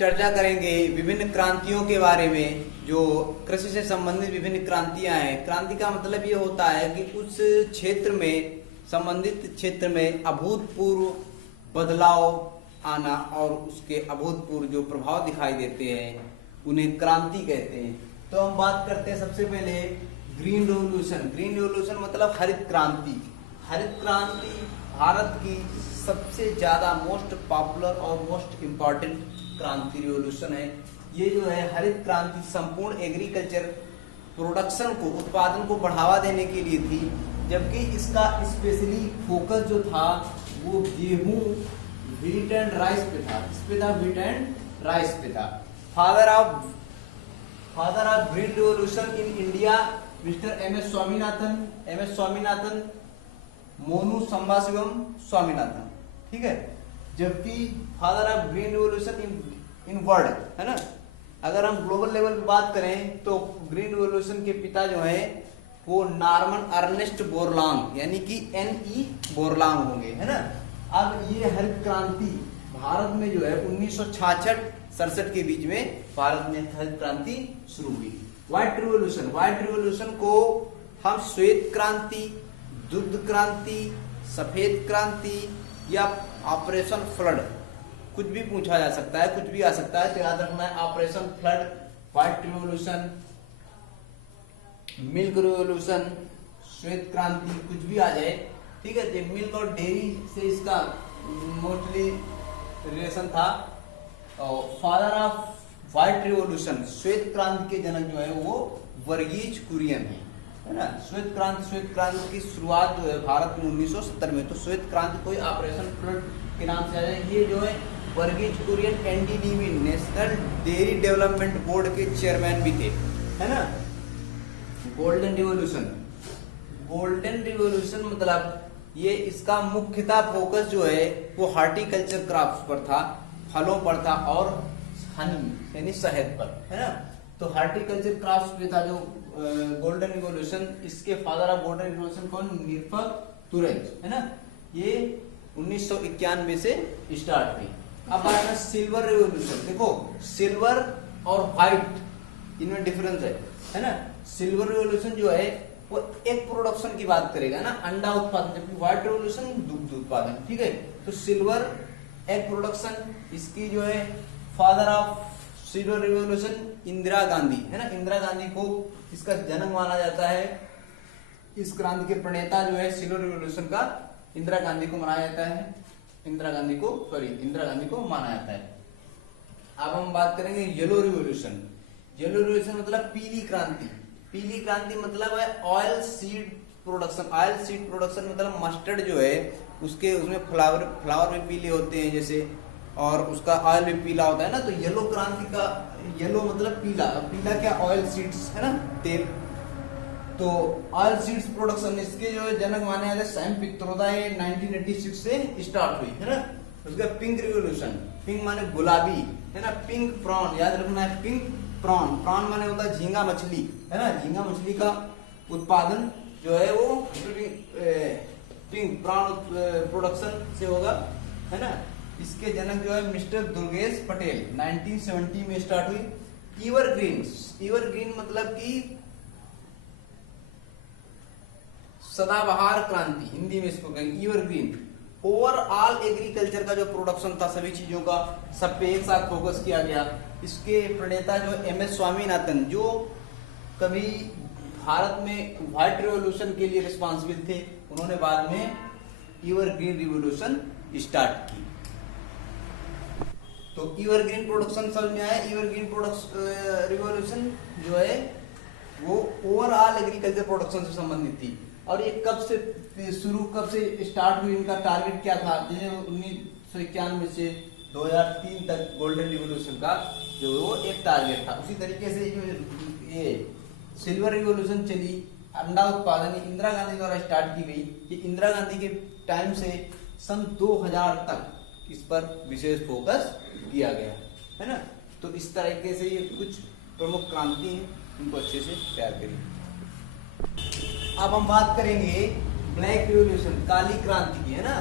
चर्चा करेंगे विभिन्न क्रांतियों के बारे में। जो कृषि से संबंधित विभिन्न क्रांतियां हैं, क्रांति का मतलब ये होता है कि उस क्षेत्र में, संबंधित क्षेत्र में अभूतपूर्व बदलाव आना और उसके अभूतपूर्व जो प्रभाव दिखाई देते हैं उन्हें क्रांति कहते हैं। तो हम बात करते हैं सबसे पहले ग्रीन रेवोल्यूशन। ग्रीन रेवोल्यूशन मतलब हरित क्रांति। हरित क्रांति भारत की सबसे ज्यादा मोस्ट पॉपुलर और मोस्ट इम्पॉर्टेंट क्रांति रेवोल्यूशन है। ये जो है हरित क्रांति संपूर्ण एग्रीकल्चर प्रोडक्शन को, उत्पादन को बढ़ावा देने के लिए थी, जबकि इसका स्पेशली फोकस जो था वो गेहूं, व्हीट एंड राइस पे था। इस पे था व्हीट एंड राइस पे था। Father of green revolution in India mister M S. Swaminathan, M S. Swaminathan, Monu Sambasivam Swaminathan, ठीक है। जबकि father of green revolution in world, है ना, अगर हम ग्लोबल लेवल पे बात करें तो ग्रीन रेवोल्यूशन के पिता जो हैं वो नॉर्मन अर्नेस्ट बोरलॉन्ग यानी कि N.E. बोरलॉन्ग होंगे, है ना। अब ये हरित क्रांति भारत में जो है 1966-67 के बीच में भारत में हरित क्रांति शुरू हुई। व्हाइट रिवोल्यूशन को हम श्वेत क्रांति, दुग्ध क्रांति, सफेद क्रांति या ऑपरेशन फ्लड, कुछ भी पूछा जा सकता है, कुछ भी आ सकता है, तो याद रखना है operation flood, white revolution, milk revolution, श्वेत क्रांति, कुछ भी आ जाए, ठीक है। तो मिल्क और डेयरी से इसका मोस्टली रिलेशन था। और फादर ऑफ व्हाइट रिवोल्यूशन, श्वेत क्रांति के जनक जो है वो वर्गीज कुरियन है ना। श्वेत क्रांति की शुरुआत जो है भारत में 1970 में, तो श्वेत क्रांति कोई ऑपरेशन फ्लड के नाम से आया। ये जो है Varghese Kurien NDDB national dairy development board के चेयरमैन भी थे, है ना। गोल्डन रिवोल्यूशन मतलब ये, इसका मुख्यतः फोकस जो है वो हार्टिकल्चर क्रॉप्स पर था, फलों पर था और हनी यानी शहद पर, है ना। तो हार्टिकल्चर क्रॉप्स पे था जो गोल्डन रिवोल्यूशन। इसके फादर ऑफ गोल्डन रिवोल्यूशन कौन? नीरफर, है ना। ये 1991 से स्टार्ट हुई। अब आएगा सिल्वर रिवोल्यूशन। देखो सिल्वर और व्हाइट इनमें डिफरेंस है ना। सिल्वर रिवोल्यूशन जो है वो एक प्रोडक्शन की बात करेगा ना, अंडा उत्पादन, जबकि व्हाइट रिवोल्यूशन दुग्ध उत्पादन, ठीक है। तो सिल्वर एग प्रोडक्शन, इसकी जो है father of silver revolution Indira Gandhi, है ना। इंदिरा गांधी को इसका जन्म माना जाता है। इस क्रांति के प्रणेता जो है सिल्वर रिवोल्यूशन का इंदिरा गांधी को माना जाता है। इंदिरा गांधी को माना जाता है। अब हम बात करेंगे येलो रिवोल्यूशन मतलब पीली क्रांति मतलब है ऑयल सीड प्रोडक्शन मतलब मस्टर्ड जो है उसमें फ्लावर भी पीले होते हैं जैसे, और उसका ऑयल भी पीला होता है ना। तो येलो क्रांति का, येलो मतलब पीला क्या? ऑयल सीड्स, है ना, तेल। तो ऑयल सीड्स प्रोडक्शन, इसके जो जनक माने जाते हैं सैम पित्रोदा, ये 1986 से स्टार्ट हुई, है ना। उसका पिंक रिवोल्यूशन, पिंक माने गुलाबी, है ना। पिंक प्रॉन, याद रखना है, पिंक प्रॉन माने होता है झींगा मछली, है ना। झींगा मछली का उत्पादन जो है वो पिंक प्रॉन प्रोडक्शन से होगा, है ना। इसके जनक जो है मिस्टर दुर्गेश पटेल, 1970 में स्टार्ट हुई। ईवरग्रीन मतलब कि सदाबहार क्रांति, हिंदी में इसको कहेंगे ईवरग्रीन। ओवरऑल एग्रीकल्चर का जो प्रोडक्शन था, सभी चीजों का, सब पे एक साथ फोकस किया गया। इसके प्रणेता जो M.S. स्वामीनाथन, जो कभी भारत में व्हाइट रिवोल्यूशन के लिए रिस्पॉन्सिबल थे, उन्होंने बाद में ईवरग्रीन रिवोल्यूशन स्टार्ट की। तो ईवरग्रीन प्रोडक्शन समझ में आया। ईवरग्रीन रिवोल्यूशन जो है वो ओवरऑल एग्रीकल्चर प्रोडक्शन से संबंधित थी। और ये कब से स्टार्ट हुई, इनका टारगेट क्या था? जैसे 1991 से 2003 तक गोल्डन रिवोल्यूशन का जो वो एक टारगेट था। उसी तरीके से ये सिल्वर रिवोल्यूशन चली, अंडा उत्पादन इंदिरा गांधी द्वारा स्टार्ट की गई। ये इंदिरा गांधी के टाइम से सन 2000 तक इस पर विशेष फोकस किया गया, है ना। तो इस तरीके से ये कुछ प्रमुख क्रांति हैं, इनको अच्छे से तैयार करिए। अब हम बात करेंगे ब्लैक रिवोल्यूशन, काली क्रांति की, है ना।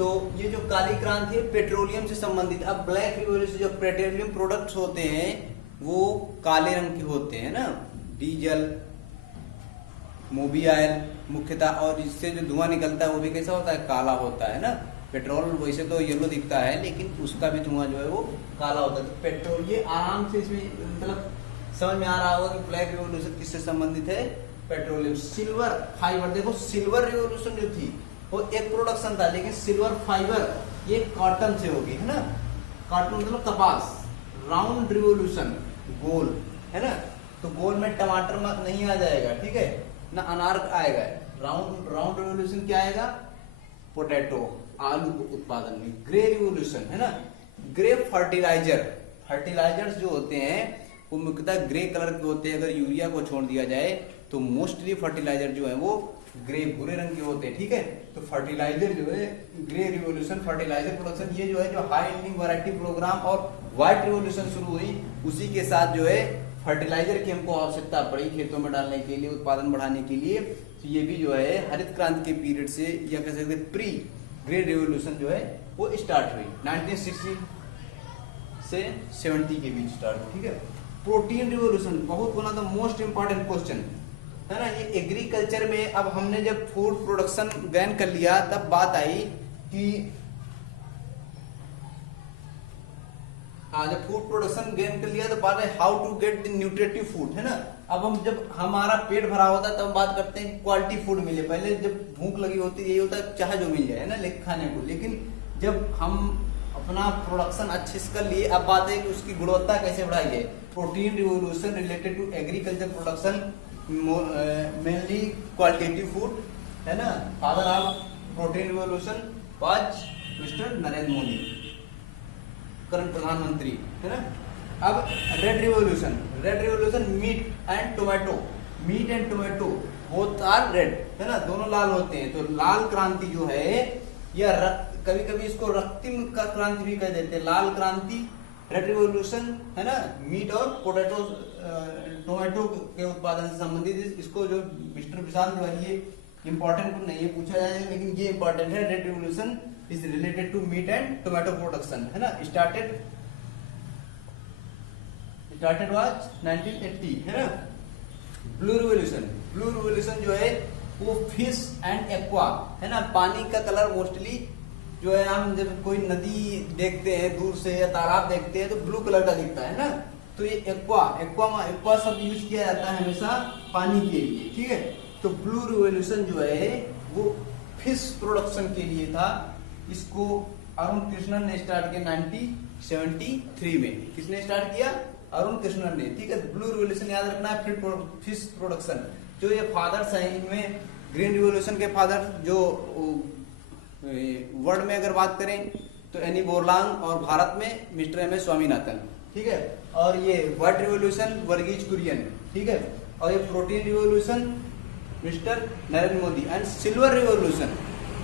तो ये जो काली क्रांति है पेट्रोलियम से संबंधित। अब ब्लैक रिवॉल्यूशन जो पेट्रोलियम प्रोडक्ट्स होते हैं वो काले रंग के होते हैं ना, डीजल, मोबियाइल मुख्यतः, और इससे जो धुआं निकलता है वो भी कैसा होता है, काला होता है ना। पेट्रोल वैसे तो येलो दिखता है लेकिन उसका भी धुआं जो है वो काला होता है। तो पेट्रोल, ये आराम से इसमें मतलब समझ में आ रहा होगा कि ब्लैक रिवॉल्यूशन किससे संबंधित है, पेट्रोलियम। सिल्वर फाइबर, देखो सिल्वर रिवॉल्यूशन जो थी वो एक प्रोडक्शन था, लेकिन सिल्वर फाइबर ये कॉटन से होगी, है ना। कॉटन मतलब कपास। राउंड रिवॉल्यूशन गोल, है ना, तो गोल में टमाटर नहीं आ जाएगा, ठीक है ना, अनार आएगा। राउंड रिवॉल्यूशन क्या आएगा, पोटैटो, आलू उत्पादन में। ग्रे रिवॉल्यूशन, है ना, ग्रे फर्टिलाइजर्स जो होते हैं वो मुख्यतः ग्रे कलर के होते हैं। अगर यूरिया को छोड़ दिया जाए तो मोस्टली फर्टिलाइजर जो है वो ग्रे, भूरे रंग के होते हैं, ठीक है। तो फर्टिलाइजर जो है ग्रे रिवॉल्यूशन, फर्टिलाइजर प्रोडक्शन, ये जो है जो हाई यील्डिंग वैरायटी प्रोग्राम और व्हाइट रिवॉल्यूशन शुरू हुई, उसी के साथ जो है फर्टिलाइजर की हमको आवश्यकता पड़ी खेतों में डालने के लिए, उत्पादन बढ़ाने के लिए। तो ये भी जो है हरित क्रांति के पीरियड से, या कह सकते प्री ग्रे रिवॉल्यूशन जो है वो स्टार्ट हुई 1960 से 70 के बीच स्टार्ट हुई, ठीक है। प्रोटीन रिवॉल्यूशन, बहुत one of the most important question, है ना। ये एग्रीकल्चर में, अब हमने जब फूड प्रोडक्शन गेन कर लिया तब बात आई कि जब फूड प्रोडक्शन गेन कर लिया तो बात है how to get the nutritive food, है ना। अब हम जब हमारा पेट भरा होता है तब हम बात करते हैं क्वालिटी फूड मिले। पहले जब भूख लगी होती है यही होता है चाहे जो मिल जाए, है ना, लेकिन खाने को। लेकिन जब हम अपना प्रोडक्शन अच्छे से कर लिए, अब बात है कि उसकी गुणवत्ता कैसे बढ़ाई जाए। Protein revolution related to agriculture production, mainly qualitative food, है ना। Father of protein revolution was mister Narendra Modi, current प्रधानमंत्री, है ना। अब red revolution meat and tomato both are red, है ना, दोनों लाल होते हैं। तो लाल क्रांति जो है, या कभी कभी इसको रक्तिम का क्रांति भी कह देते हैं, लाल क्रांति, रेड रिवॉल्यूशन, है ना, मीट और पोटैटो, टोमेटो के उत्पादन से संबंधित। इसको जो मिस्टर विशाल तिवारी, ये इंपॉर्टेंट नहीं है, पूछा जाएगा, लेकिन ये इंपॉर्टेंट है। Red revolution is related to meat and tomato production, है ना। स्टार्टेड वाज 1980, है ना। ब्लू रिवॉल्यूशन जो है वो फिश एंड एक्वा, है ना, पानी का कलर मोस्टली जो है, हम जब कोई नदी देखते हैं दूर से या तालाब देखते हैं तो ब्लू कलर का दिखता है ना। तो ये एक्वा सब यूज किया जाता है हमेशा पानी के लिए, ठीक है। तो ब्लू रिवॉल्यूशन जो है वो फिश प्रोडक्शन के लिए था। इसको अरुण कृष्णन ने स्टार्ट किया 1973 में। किसने स्टार्ट किया, अरुण कृष्णन ने, ठीक है। ब्लू रिवॉल्यूशन याद रखना है, फिश प्रोडक्शन। जो ये फादर्स हैं इनमें ग्रीन रिवॉल्यूशन के फादर जो वर्ल्ड में अगर बात करें तो एनी बोरलांग, और भारत में मिस्टर एम एस स्वामीनाथन, ठीक है। और ये व्हाइट रिवॉल्यूशन वर्गीज कुरियन, ठीक है। और ये protein revolution mister Narendra Modi, and silver revolution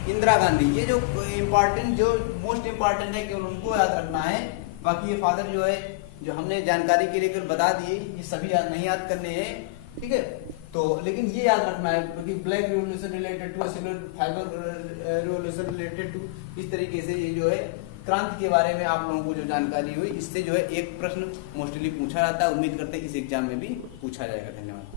Indira Gandhi. ये जो इम्पोर्टेंट, जो मोस्ट इम्पोर्टेंट है कि उनको याद रखना है। बाकी ये फादर जो है, जो हमने जानकारी के लिए बता दिए, ये सभी नहीं याद करने हैं, ठीक है। तो लेकिन ये याद रखना है क्योंकि black revolution related to, silver fibre revolution related to, इस तरीके से ये जो है क्रांति के बारे में आप लोगों को जो जानकारी हुई, इससे जो है एक प्रश्न मोस्टली पूछा जाता है। उम्मीद करते हैं इस एग्जाम में भी पूछा जाएगा। धन्यवाद।